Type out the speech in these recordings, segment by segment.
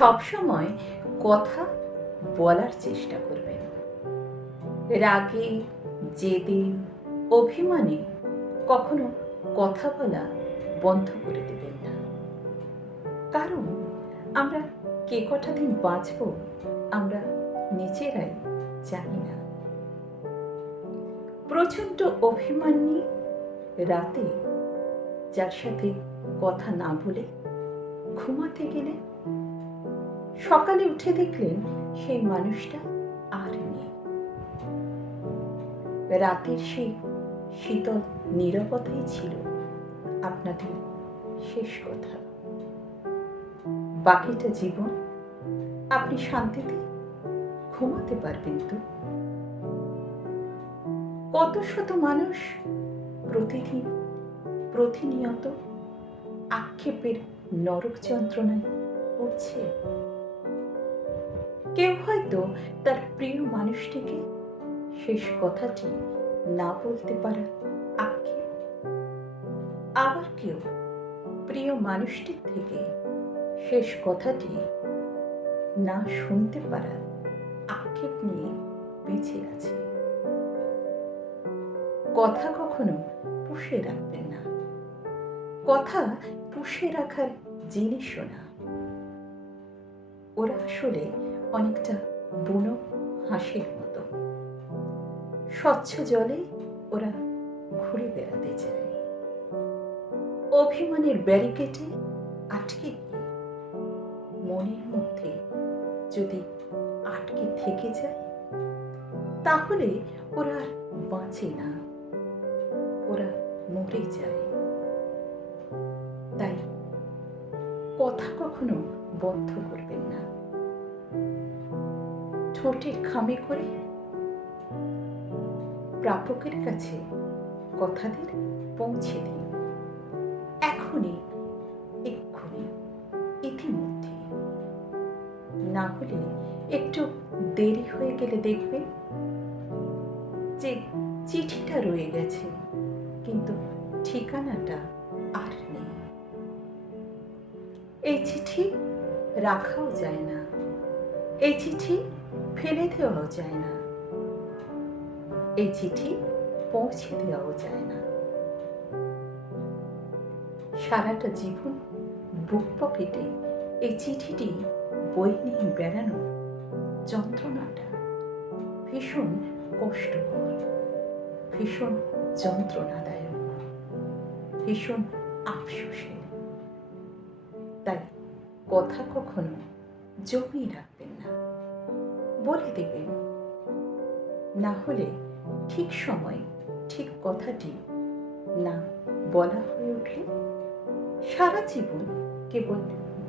সবসময় কথা বলার চেষ্টা করবেন। রাগে, জেদে, অভিমানে কখনো কথা বলা বন্ধ করে দেবেন না। কারণ আমরা কে কটা দিন বাঁচব আমরা নিজেরাই জানি না। প্রচণ্ড অভিমান নিয়ে রাতে যার সাথে কথা না বলে ঘুমাতে গেলে সকালে উঠে দেখলেন সেই মানুষটা আর নেই। রাতের সেই শীতল নীরবতাই ছিল আপনাদের শেষ কথা। বাকিটা জীবন আপনি শান্তিতে ঘুমাতে পারবেন তো? কত শত মানুষ প্রতিদিন প্রতিনিয়ত আক্ষেপের নরক যন্ত্রণায় পড়ছে। কেউ হয়তো তার প্রিয় মানুষটিকে শেষ কথাটি না বলতে পারার আক্ষেপ, আবার কেউ প্রিয় মানুষটির থেকে শেষ কথাটি না শুনতে পারার আক্ষেপ নিয়ে বেঁচে আছে। কথা কখনো পুষে রাখবেন না। কথা পুষে রাখার জিনিসও না। ওরা আসলে অনেকটা বুনো হাঁসের মতো। স্বচ্ছ জলে ওরা ঘুরে বেড়াতে চায়। অভিমানের ব্যারিকেডে আটকে গিয়ে মনের মধ্যে যদি আটকে থেকে যায় তাহলে ওরা আর বাঁচে না, ওরা মরে যায়। তাই কথা কখনো বন্ধ করবেন না। ঠোঁটের খামে করে প্রাপকের কাছে কথাদের পৌঁছে দিন। এখনই, এক্ষুনি, ইতিমধ্যে। না হলে একটু দেরি হয়ে গেলে দেখবেন যে চিঠিটা রয়ে গেছে কিন্তু ঠিকানাটা আর নেই। এই চিঠি রাখাও যায় না, এই চিঠি ফেলে দেওয়াও যায় না, এই চিঠি পৌঁছে দেওয়াও যায় না। সারাটা জীবন বুক পকেটে এই চিঠিটি বই নিয়ে বেড়ানো যন্ত্রণাটা ভীষণ কষ্টকর, ভীষণ যন্ত্রণাদায়ক, ভীষণ আফসোসের। তাই কথা কখনো জমিয়ে রাখবেন না, বলে দেবেন। না হলে ঠিক সময় ঠিক কথাটি না বলা হয়ে উঠলে সারা জীবন কেবল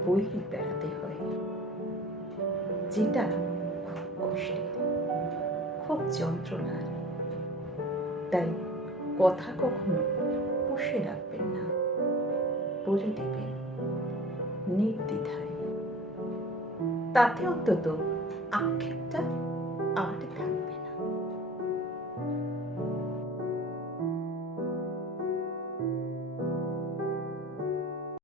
বই বেড়াতে হয়, যেটা খুব কষ্টের, খুব যন্ত্রণার। তাই কথা কখনো পুষে রাখবেন না, বলে দেবেন নির্দ্বিধায়। তাতে অন্তত আক্ষেপটা আর থাকবে।